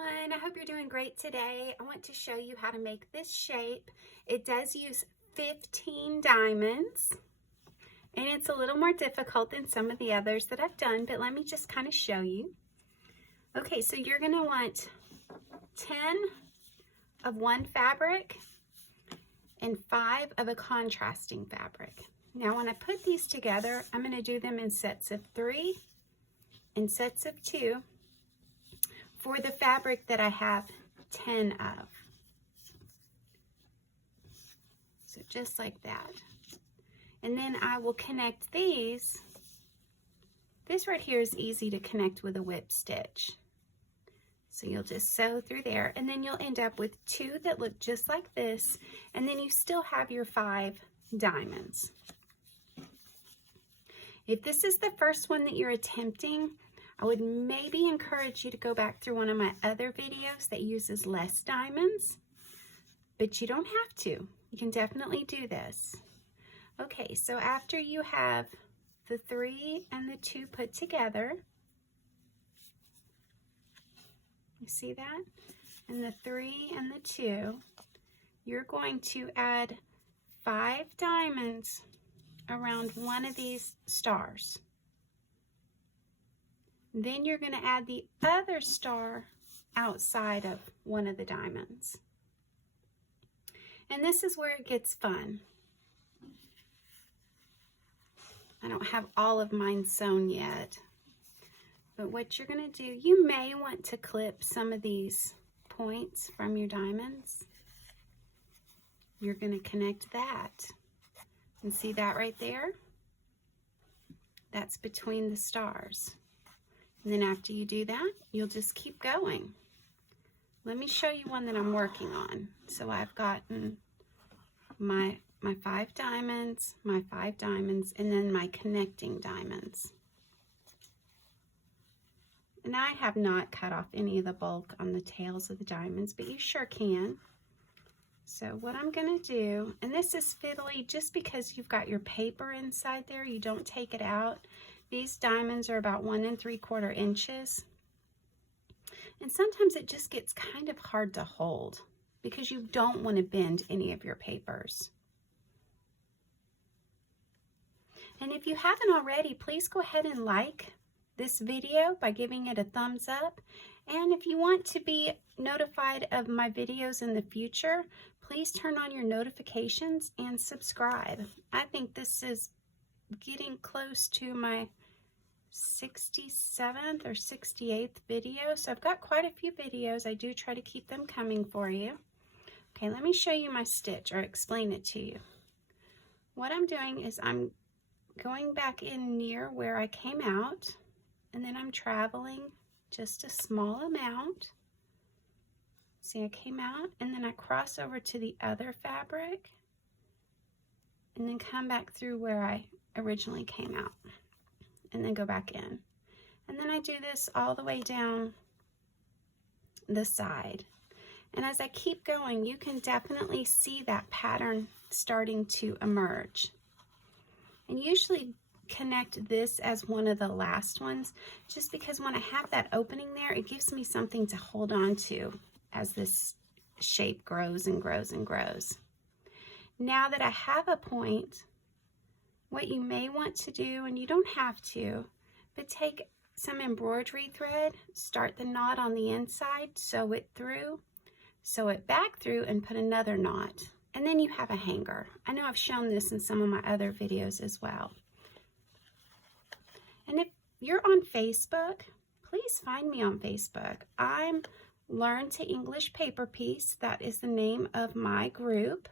everyone, I hope you're doing great today. I want to show you how to make this shape. It does use 15 diamonds and it's a little more difficult than some of the others that I've done, but let me just kind of show you. Okay, so you're going to want 10 of one fabric and 5 of a contrasting fabric. Now when I put these together, I'm going to do them in sets of 3 and sets of 2 for the fabric that I have 10 of. So just like that. And then I will connect these. This right here is easy to connect with a whip stitch. So you'll just sew through there, and then you'll end up with 2 that look just like this, and then you still have your 5 diamonds. If this is the first one that you're attempting, I would maybe encourage you to go back through one of my other videos that uses less diamonds, but you don't have to. You can definitely do this. Okay, so after you have the 3 and the 2 put together, you see that? And the 3 and the 2, you're going to add 5 diamonds around one of these stars. Then you're going to add the other star outside of one of the diamonds. And this is where it gets fun. I don't have all of mine sewn yet. But what you're going to do, you may want to clip some of these points from your diamonds. You're going to connect that. And see that right there? That's between the stars. And then after you do that, you'll just keep going. Let me show you one that I'm working on. So I've gotten my 5 diamonds, my 5 diamonds, and then my connecting diamonds. And I have not cut off any of the bulk on the tails of the diamonds, but you sure can. So what I'm going to do, and this is fiddly just because you've got your paper inside there, you don't take it out. These diamonds are about 1 3/4 inches. And sometimes it just gets kind of hard to hold because you don't want to bend any of your papers. And if you haven't already, please go ahead and like this video by giving it a thumbs up. And if you want to be notified of my videos in the future, please turn on your notifications and subscribe. I think this is getting close to my 67th or 68th video. So I've got quite a few videos. I do try to keep them coming for you. Okay, let me show you my stitch or explain it to you. What I'm doing is I'm going back in near where I came out, and then I'm traveling just a small amount. See, I came out and then I cross over to the other fabric and then come back through where I originally came out and then go back in. And then I do this all the way down the side. And as I keep going, you can definitely see that pattern starting to emerge. And usually connect this as one of the last ones, just because when I have that opening there, it gives me something to hold on to as this shape grows and grows and grows. Now that I have a point, what you may want to do, and you don't have to, but take some embroidery thread, start the knot on the inside, sew it through, sew it back through, and put another knot. And then you have a hanger. I know I've shown this in some of my other videos as well. And if you're on Facebook, please find me on Facebook. I'm Learn to English Paper Piece. That is the name of my group.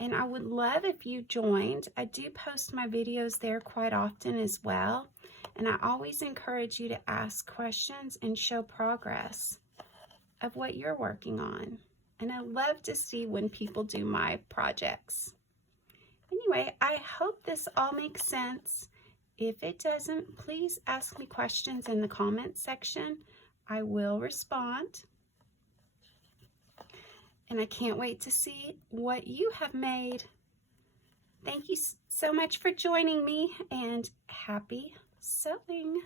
And I would love if you joined. I do post my videos there quite often as well. And I always encourage you to ask questions and show progress of what you're working on. And I love to see when people do my projects. Anyway, I hope this all makes sense. If it doesn't, please ask me questions in the comments section. I will respond. And I can't wait to see what you have made. Thank you so much for joining me, and happy sewing.